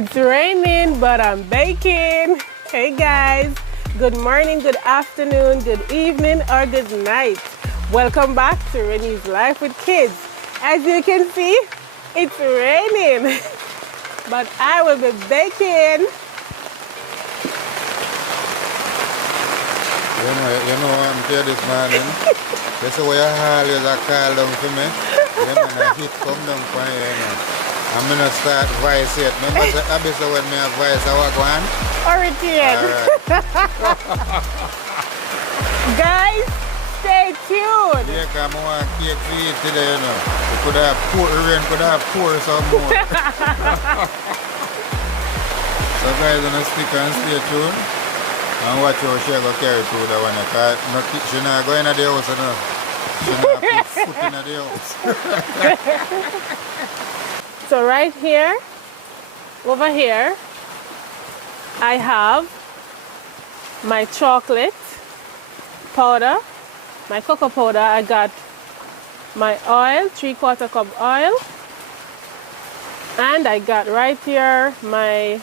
It's raining, but I'm baking. Hey guys, good morning, good afternoon, good evening, or good night. Welcome back to Renee'S Life with Kids. As you can see, it's raining, but I will be baking. You know, I'm here this morning. This is where always a call down for me. Then I hit come down for you. I'm going to start voice yet. Remember the episode when me have voice I walk on? Hurricane. Guys, stay tuned. Yeah, come on, cake to eat today, you know. We could have rain could have poured some more. So guys, gonna stick and stay tuned. And watch how she go carry through that one. Because she not going to the house, you know. She not put foot in the house. So right here, over here, I have my chocolate powder, my cocoa powder. I got my oil, 3/4 cup oil. And I got right here my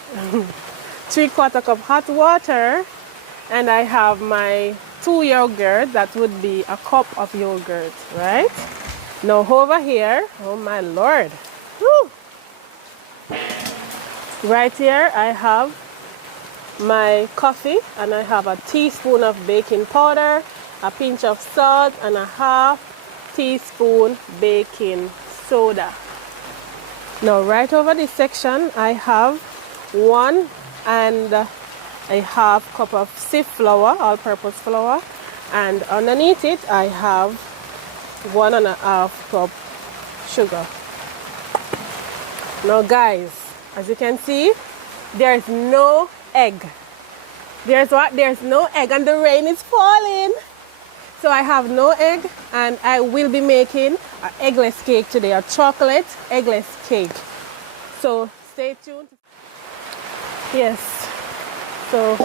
3/4 cup hot water. And I have my 2 yogurt, that would be a cup of yogurt, right? Now over here, oh my Lord. Woo. Right here I have my coffee, and I have a teaspoon of baking powder, a pinch of salt, and a half teaspoon baking soda. Now right over this section I have 1 1/2 cup of sift flour, all-purpose flour, and underneath it I have 1 1/2 cup sugar. Now guys, as you can see, there is no egg. There's no egg, and the rain is falling. So I have no egg, and I will be making an eggless cake today, a chocolate eggless cake. So stay tuned. Yes. So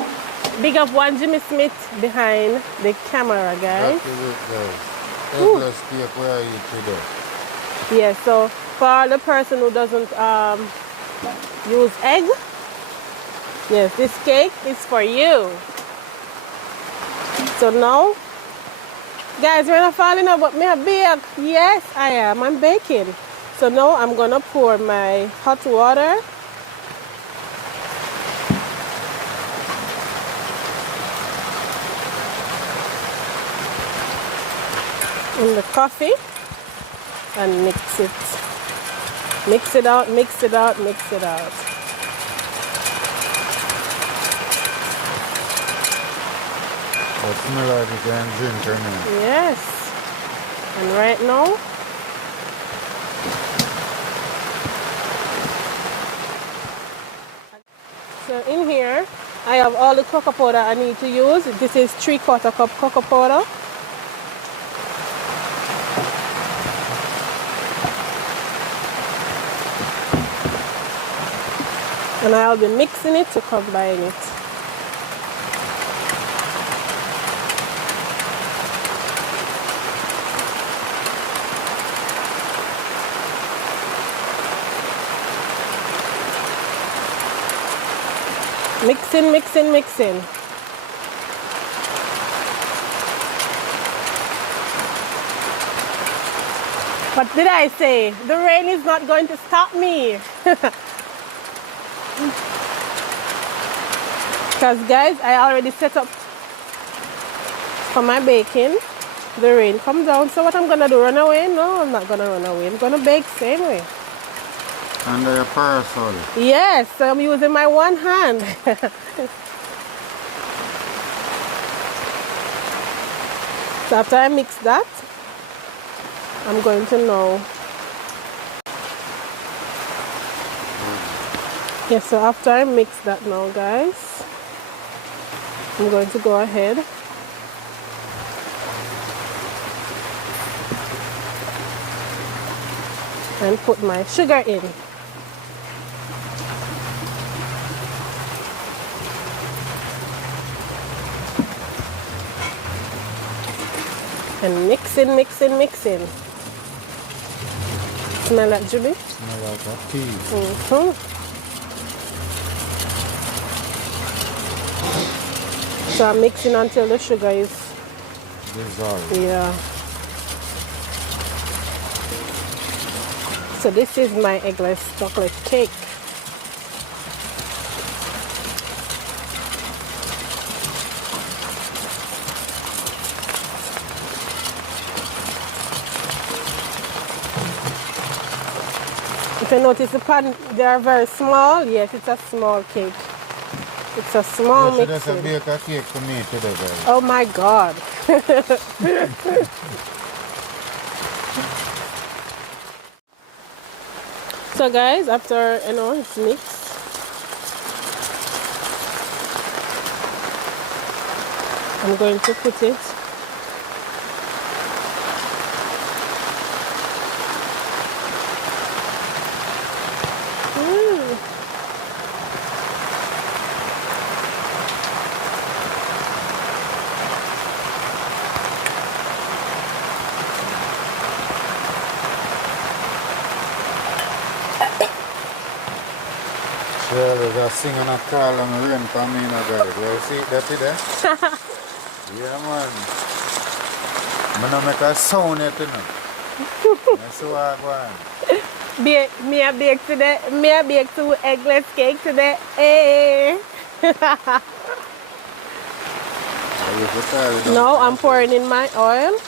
big up one Jimmy Smith behind the camera, guys. That is it, guys. Eggless cake, where are you today? Yes, so for the person who doesn't use egg, yes, this cake is for you. So now, guys, we're not falling out, but me a bake. Yes, I am. I'm baking. So now I'm gonna pour my hot water. In the coffee and mix it. Mix it out, mix it out, mix it out. It smells like you can drink right now. Yes. And right now, so in here, I have all the cocoa powder I need to use. This is 3/4 cup cocoa powder. And I'll be mixing it to combine it. Mixing, mixing, mixing. What did I say? The rain is not going to stop me. Because guys, I already set up for my baking. The rain comes down, so what I'm gonna do, run away? No, I'm not gonna run away. I'm gonna bake same way. Under your parasol? Yes, so I'm using my one hand. So after I mix that, I'm going to know. Yes, so after I mix that now, guys, I'm going to go ahead and put my sugar in. And mixing, mixing, mixing. Smell that, Jimmy? Smell like a tea. So I'm mixing until the sugar is, dissolved. yeah. So this is my eggless chocolate cake. If you notice the pan, they are very small. Yes, it's a small cake. It's a small Yes, mix. that's a bake a cake for me today, guys. Oh my God. So guys, after, it's mixed, I'm going to put it Shirley just singing a call and rain for me now, guys. You see that there? Yeah, man. I'm gonna make a sound yet, you know. That's what I want. Me a bake today. Me a bake 2 eggless cake today. Hey. No, I'm pouring in my oil.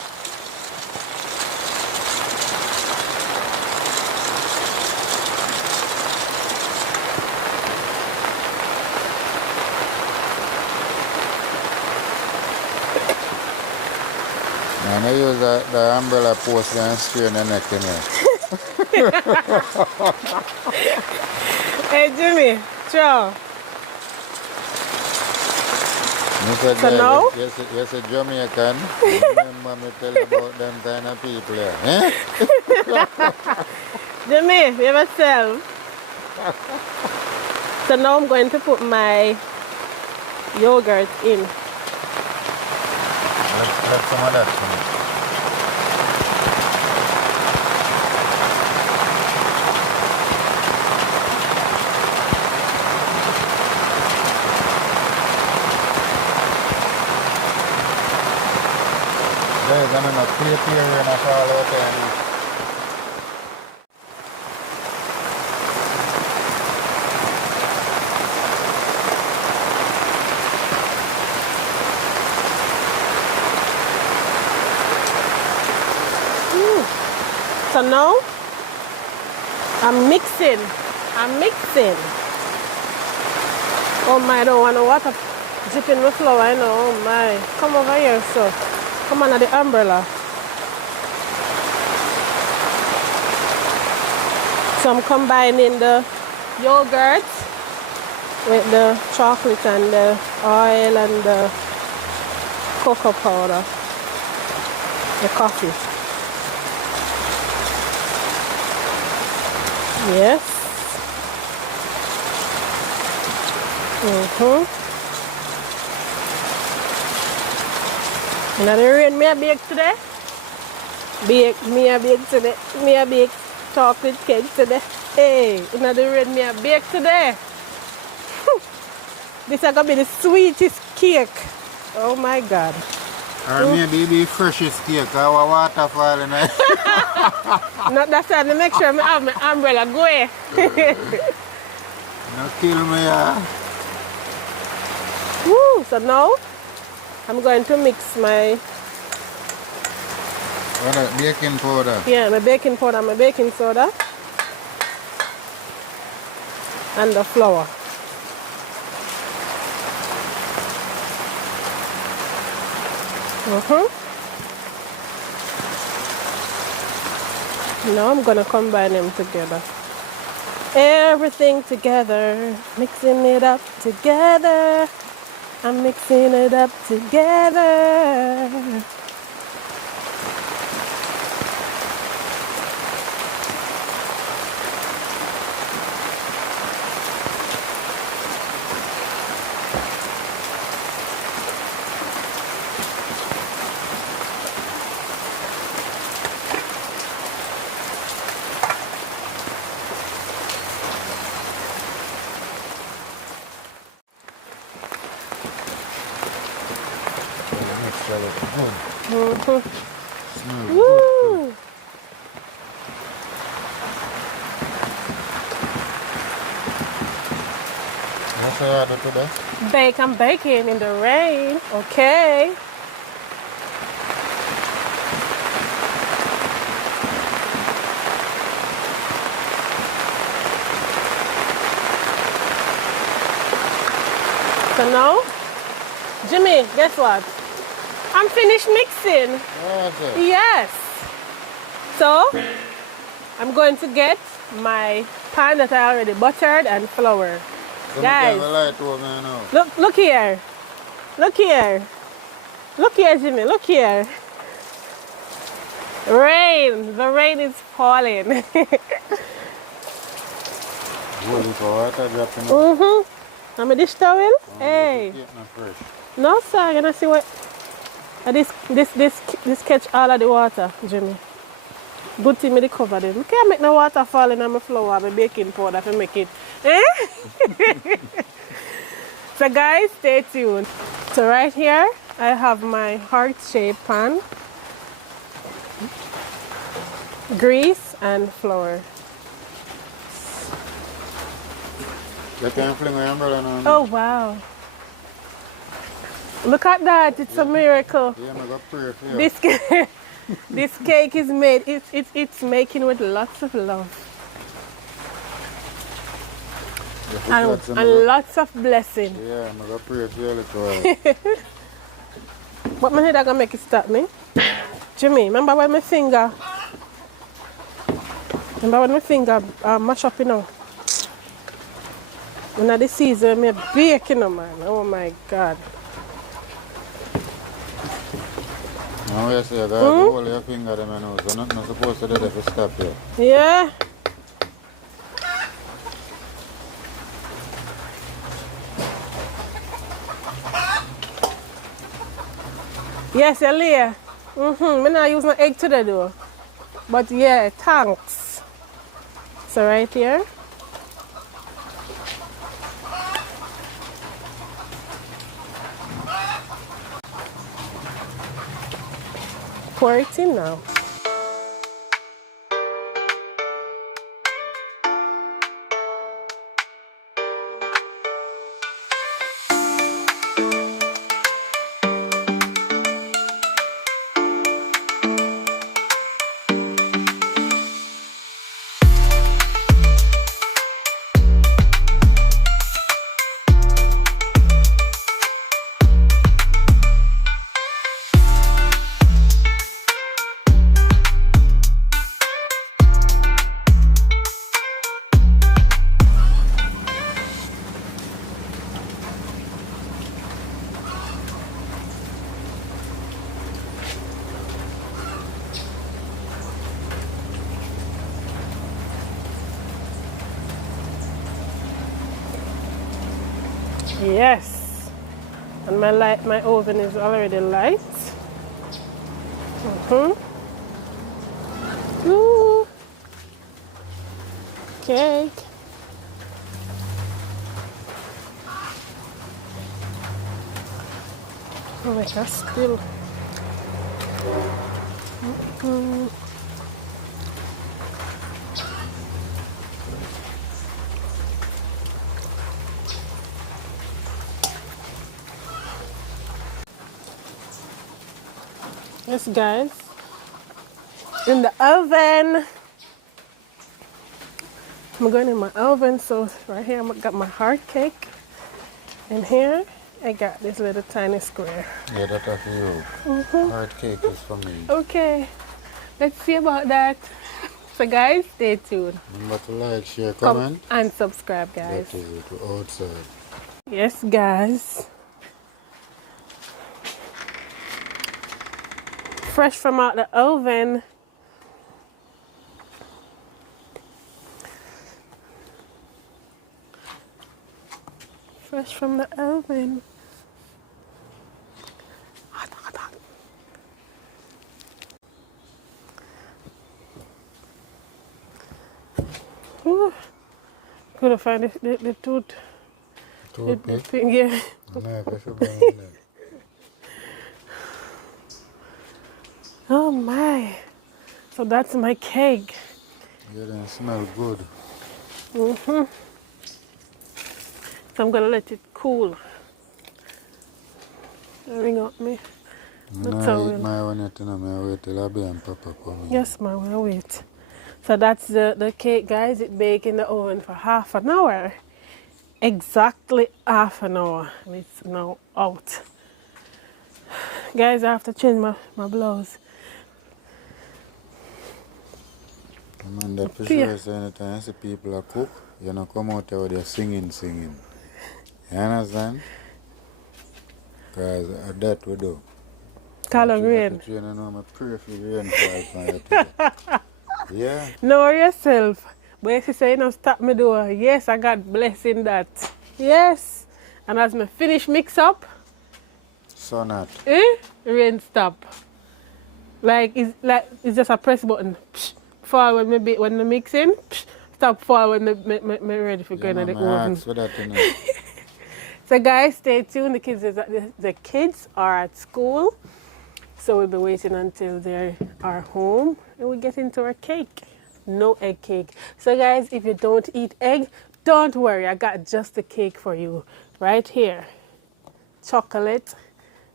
And I use the umbrella post and strain the neck in here. Hey Jimmy, Joe. So now? Yes, a Jamaican. Remember me tell about them kind of people here. Eh? Jimmy, behave yourself. So now I'm going to put my yogurt in. Let's some of that for me. Guys, I'm in a clear and I fall out there. So now I'm mixing. Oh my, I don't want no water dripping the flour, I know. Oh my. Come over here, so. Come under the umbrella. So I'm combining the yogurt with the chocolate and the oil and the cocoa powder, the coffee. Yes. Now the rain me a bake today. Me a bake chocolate cake today. Hey, now the rain me a bake today. This is gonna be the sweetest cake. Oh my God. Or maybe the freshest cake, our water falling. Not that time to make sure I have my umbrella go away. Not kill me, yeah. Woo, so now I'm going to mix my baking powder. Yeah, my baking powder, my baking soda and the flour. Now I'm gonna combine them together. Everything together, mixing it up together. I'm mixing it up together. actually good. Smells Woo! good. What's the order today? Bake and baking in the rain. Okay. So now, Jimmy, guess what? I'm finished mixing. What is it? Yes. So, I'm going to get my pan that I already buttered and flour. Guys, Light over now. look here. Look here. Look here, Jimmy. Look here. Rain. The rain is falling. Holy for water dropping. Mm-hmm. I'm a dish towel. Hey. No, sir. I'm gonna see what. This catch all of the water, Jimmy. Good thing me the cover them. You can't make no water falling on my flour. My baking powder to make it. Eh? So guys, stay tuned. So right here, I have my heart-shaped pan, grease and flour. You can't fling your umbrella now. Oh wow! Look at that! It's a miracle. Yeah, I'm going to pray for you. This cake is made. It's making with lots of love and lots of blessing. Yeah, I'm going to pray for you a little while. What my head I gonna make it stop me? Jimmy, remember when my finger mash up, you know? When I this season me bake, you know, man. Oh my God. Now you say you got to hold your finger in my nose. You're not supposed to do that to stop you. Yeah. Yes, Elia. I'm not using no egg today though. But yeah, thanks. So right here. Pour it in now. Yes, and my oven is already light. Ooh. Cake. Oh my gosh, still. Yes, guys, in the oven. I'm going in my oven, so right here I got my heart cake, and here I got this little tiny square. Yeah, that's for you. Heart cake is for me. Okay, let's see about that. So guys, stay tuned. Remember to like, share, comment, and subscribe, guys. that is it, outside. Yes, guys. Fresh from out the oven. Fresh from the oven. Hot, hot, hot. Ooh. Couldn't find the tooth. Toothpick? The thing, yeah. No, I should bring it in. Oh my. So that's my cake. Yeah, they smell good. So I'm gonna let it cool. Ring up me. The When I eat towel. my one, I wait till Abby and Papa come in. Yes, ma, we'll wait. So that's the cake, guys. It baked in the oven for half an hour. Exactly half an hour. And it's now out. Guys, I have to change my blouse. Man, that for Yeah. sure is anytime I see people are cook, you know, come out there with their singing. You understand? Because that we do. Call on At the rain. train, I know, I pray for the rainfall from you today. Yeah? Know yourself. But if you say you don't stop me door, yes, I got blessing that. Yes. And as me finish mix up, So not. rain stop. Like it's just a press button. Psh, fall when the mixing. Psh, stop fall when me ready for You going know, to the I oven. ask for that, you know. So guys, stay tuned. The kids are at school, so we'll be waiting until they are home and we get into our cake. No egg cake. So guys, if you don't eat egg, don't worry. I got just the cake for you right here. Chocolate,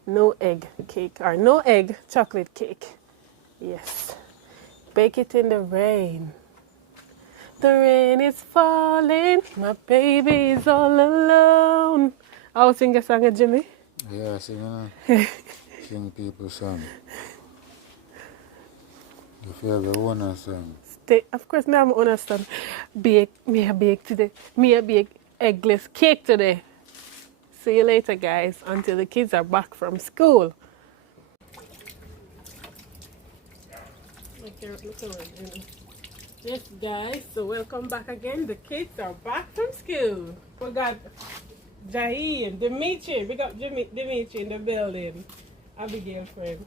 no egg cake or no egg chocolate cake. Yes. Bake it in the rain. The rain is falling. My baby is all alone. I'll sing a song, Jimmy. Yeah, see, you know, sing people song. If you have your own song. Of course, me I'm understand. Me a bake today. Me a bake eggless cake today. See you later, guys. Until the kids are back from school. Yes, guys. So welcome back again. The kids are back from school. We got Jaheem, Dimitri. We got Dimitri in the building. Abigail friend.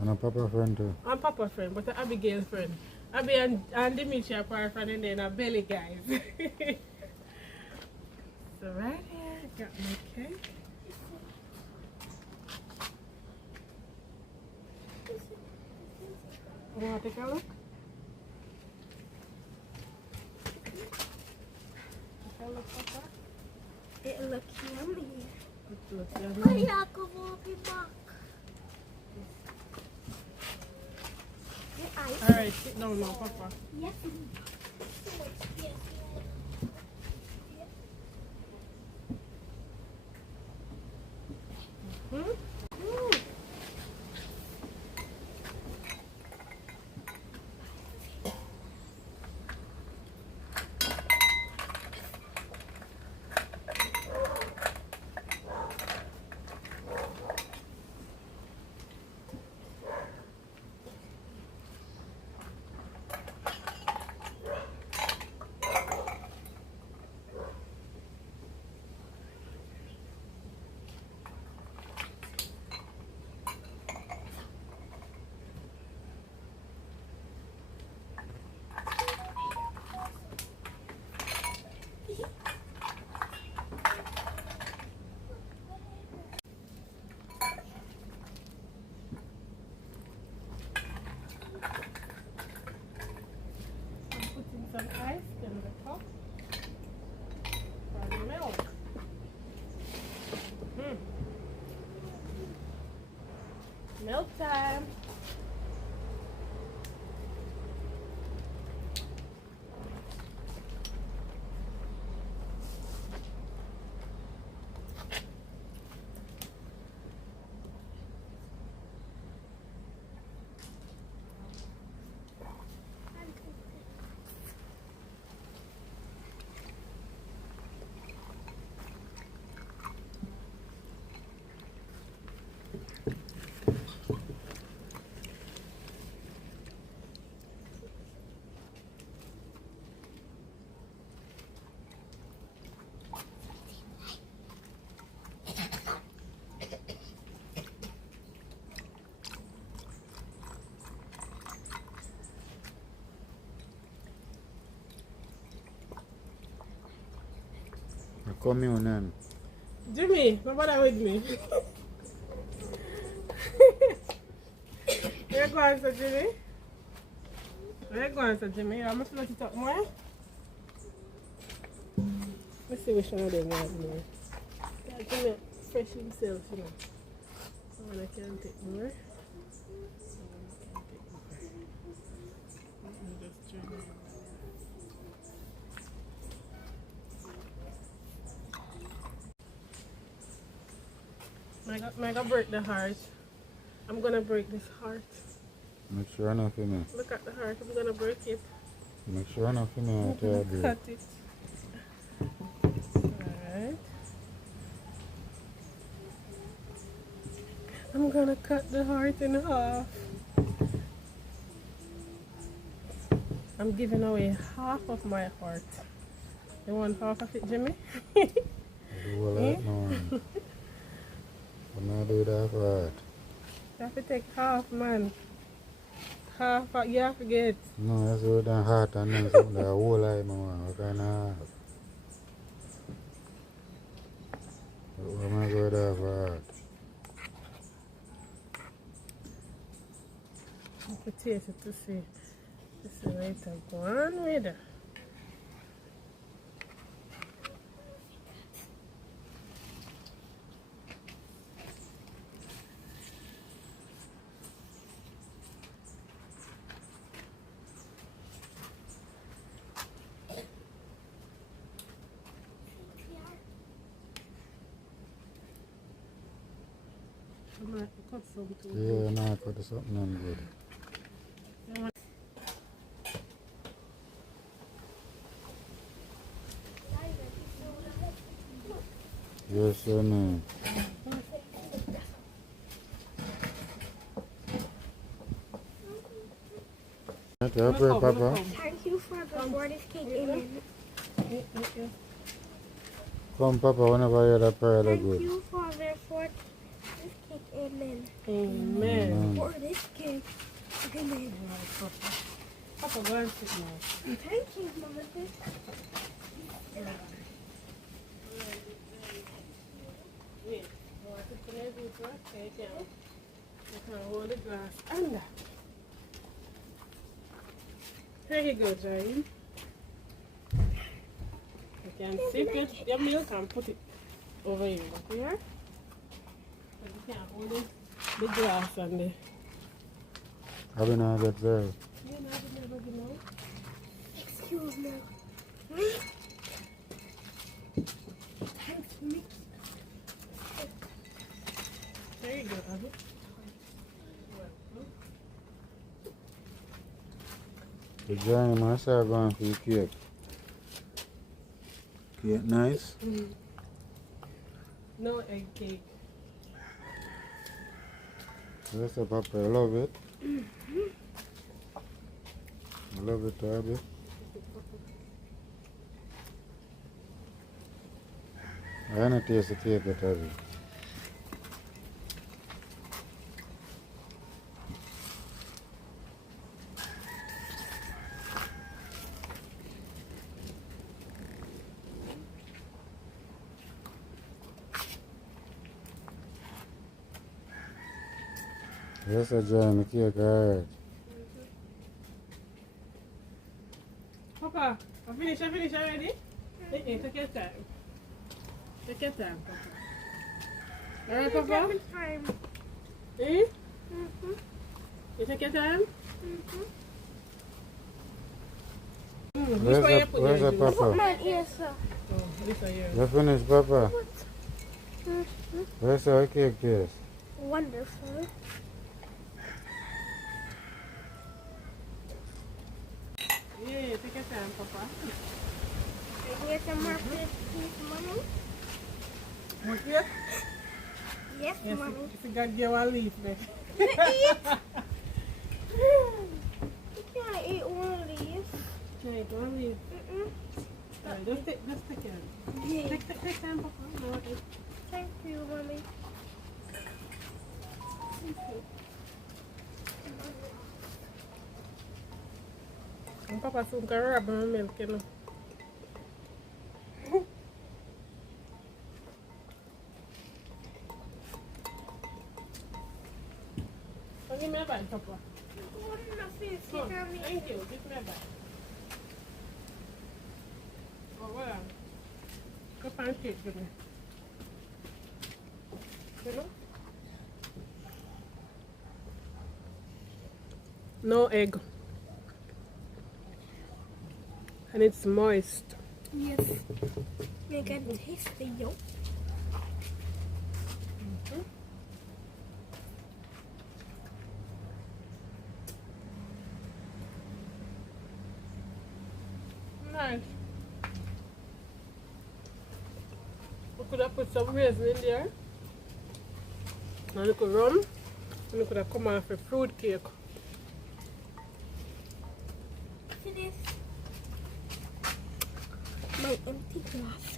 And a Papa friend too. I'm Papa friend, but Abigail friend. Abby and Dimitri are part friend and then a belly guys. So right here, I got my cake. You want to take a look? Take a look, Papa. It looks yummy. It looks yummy. Kaya ko mo pimak. Alright, sit down now, Papa. Yes. Yes. Hmm? Some ice in the cup for the milk. Milk time. Come on, Jimmy, no bother with me. Where you going, Sir Jimmy? Where you going, Sir Jimmy? I'm going to float it up more. Let's see which one of them I have more. Yeah, Jimmy, fresh himself, you know. One I can take more. Let me just try it. I gotta break the heart. I'm gonna break this heart. Make sure enough for me. Look at the heart. I'm gonna break it. Make sure enough for me. I tell you. Cut it. Alright. I'm gonna cut the heart in half. I'm giving away half of my heart. You want half of it, Jimmy? Do all that, man. I'm not do that for it. You have to take half, man. Half, you have to get. No, that's what that heart and then something that whole life, man. What kind of heart? What am I going to for heart? You have to taste it to see. This is right to go on with it. I'm going to cut some too. Yeah, no, cut something on good. Yes, sir, no. Papa. Thank you for before this cake, amen. Come, Papa, whenever you have a prayer, that's Thank good. you, Father, for this cake, amen. Amen. For this cake, amen. Papa, go and sit now. Thank you, Mama. Wait, I want to put it in for a second. You can hold the glass under. Here you go, Giant. You can sip it, your milk and put it over here, okay? But you can hold the glass and the... I've been on that there. You never know. Excuse me. Thanks, me. There you go, Abby. The giant master going for your cake. Cake nice? No egg cake. Yes, sir, Papa, I love it. I love it, Abby. I want to taste the cake, Abby. Yes, sir, John, the cake, alright. Papa, I finish already? Take your time. Take your time, Papa. Alright, Papa? Time. Eh? Mm-hmm. You take your time? Mm-hmm. Where's the Papa? Put my ears, sir. Oh, this are yours. You finished, Papa? Mm-hmm. Where's the cake taste? Wonderful. Yeah, take your time, Papa. Here's some more please, Mommy. Yes, Yes, yes, Mommy. if you got give a leaf there. Eat. You can't eat one of these. Right, one leaf. Mm-mm. Alright, just take it. Yeah. Take time, Papa. No, Thank you, Mommy. and Papa soon can rub my milk, you know. Give me a bite, Papa. What nothing Oh, stick on me. thank you. Give me a bite. Oh, well. Go find cake, give me. You know? No egg. And it's moist. Yes. I can taste the yolk. Nice. We could have put some raisin in there. And you could rum. And you could have come off a fruit cake. See this? My empty glass.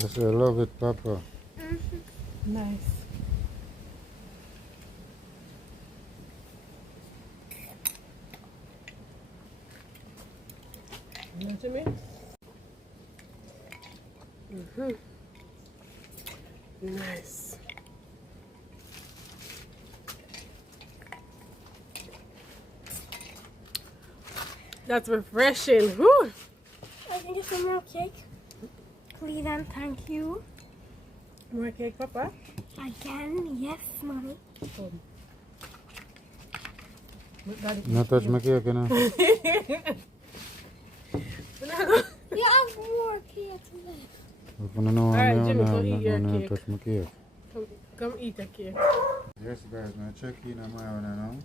Yes, I love it, Papa. Nice. You know what I mean? Nice. That's refreshing. Whew. I can get some more cake. Please and thank you. More cake, Papa? I can, yes, mommy. No touch my cake, you know. You have more cake left. If you don't know, Alright, I'm Jimmy, go not eat your going to cake. touch my cake. Come eat a cake. Yes, guys, now check in on my own now.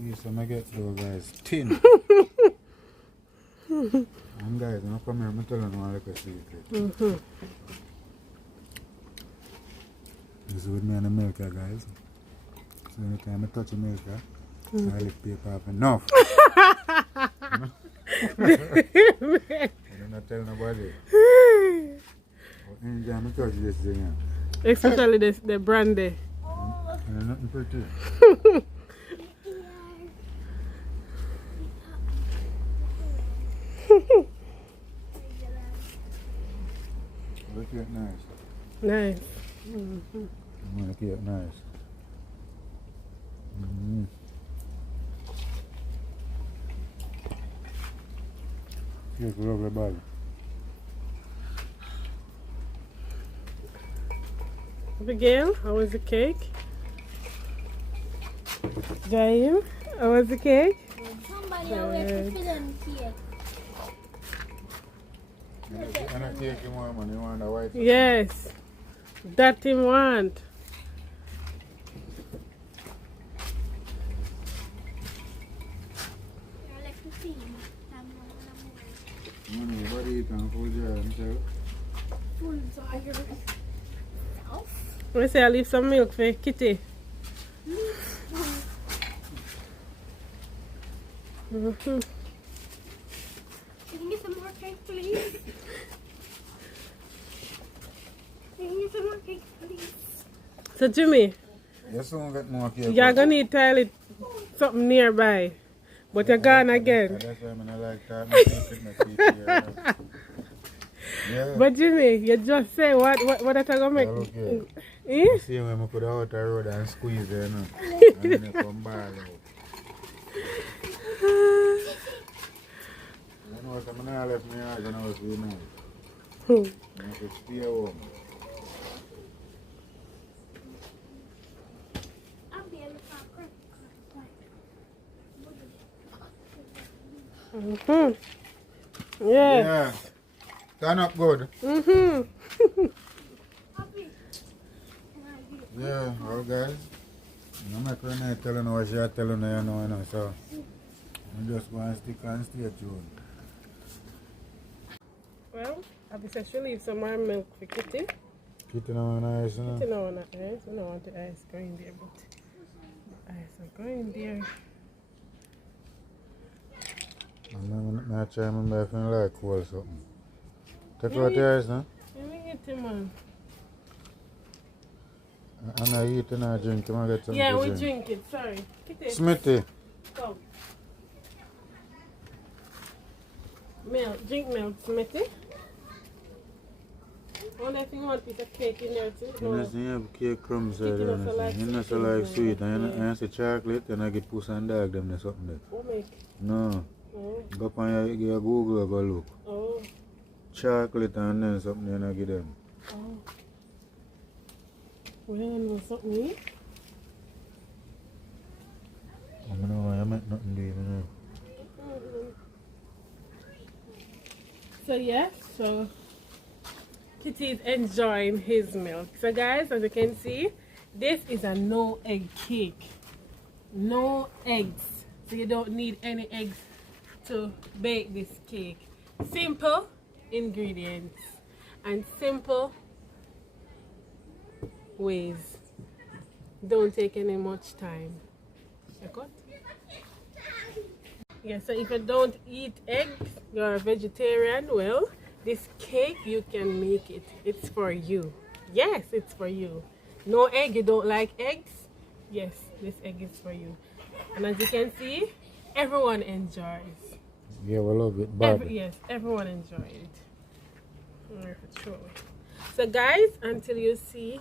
Yes, I'm going to get those guys tin. And guys, I'm come here, I'm telling you one little secret. This is with me and the milker, guys. So every time I touch the milker, I lift paper off enough. I do not tell nobody. But anytime I touch this thing, Especially the brandy. and there's nothing pretty. Look at nice. Nice. Look at nice. Here's a lovely body. Abigail, how was the cake? Jaim, how was the cake? Somebody always put it in cake. And I take him one man, you want the white? Yes, that him want. I like to see. Body eat and food jar himself. Full desires. I say I leave some milk for Kitty. Can you get some more cake, please? Can you get some more cake, please? So Jimmy, You soon get more cake. you're gonna need toilet something nearby. But you're gone again. That's why I like that. I keep my teeth here. Yeah. But Jimmy, you just say what that I gonna make? Okay. Eh? You see when I put out the road and squeeze there, no? And then I come back out. You know what, I'm not left my house and I was doing now. I have to stay home. I'll be in the popcorn. Yes. Yeah. Turn up good. Yeah, all guys. I'm not going to tell you what she's telling you, you know, so I'm just going to stick and stay tuned. Well, Abby said she'll leave some more milk for Kitty. Kitty no nice, you know. Kitty don't want the ice. I don't want the ice going there, but the ice are going there. I'm trying to remember if I like cold something. Take out the ice, no? Let me get him on. And I eat and I drink, I'm going to get something Yeah, to we drink. drink it. Sorry. Kitty, Smithy. come. Milk, drink milk, Smithy. Only thing you want is a cake in there too. You know, you have cake crumbs there. Chicken also like You know, so sweet like things, sweet. yeah. And I say chocolate, and I get puss and dog them or something there. What make? No. Oh. Go up on your Google, go look. Oh. Chocolate and then something, and I get them. Oh. We don't know something. I don't know why I meant nothing to you, know. So yes, so Kitty is enjoying his milk. So guys, as you can see, this is a no egg cake. No eggs. So you don't need any eggs to bake this cake. Simple ingredients and simple ways. Don't take any much time. You got? Yeah, so if you don't eat eggs, you're a vegetarian, well, this cake, you can make it. It's for you. Yes, it's for you. No egg, you don't like eggs? Yes, this egg is for you. And as you can see, everyone enjoys. Yeah, we love it. Bad. Yes, everyone enjoyed it. So guys, until you see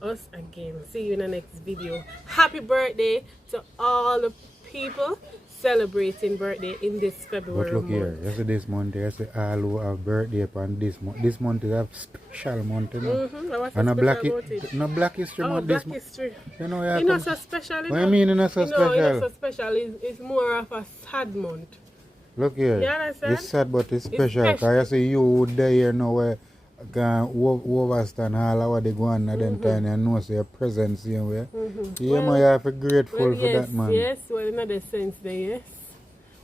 us again, see you in the next video. Happy birthday to all the people celebrating birthday in this February But look month. here, you see this month, you see all who have birthday upon this month. This month is a special month, you know. And a black, no Black History month Black this month. History. You know, It's not so special. What do you mean it's not so special? It's not so special. It's more of a sad month. Look here, You understand? it's sad but it's special. special. Because you see you would there here now where can overstand all of what they go on at them time and know so your presence here where. Yeah, man, you have to be grateful for yes, that, man. Yes, well, in other sense there, yes.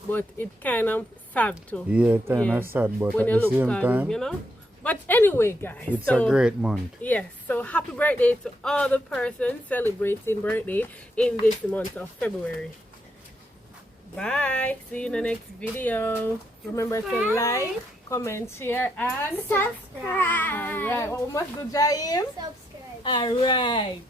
But it kind of sad too. Yeah, kind of sad, but when at you the look same at time, it, you know. But anyway, guys, it's so, a great month. Yes, so happy birthday to all the persons celebrating birthday in this month of February. Bye. See you in the next video. Remember to like, comment, share, and Subscribe. Alright, what we must do, Jaim? Subscribe. Alright.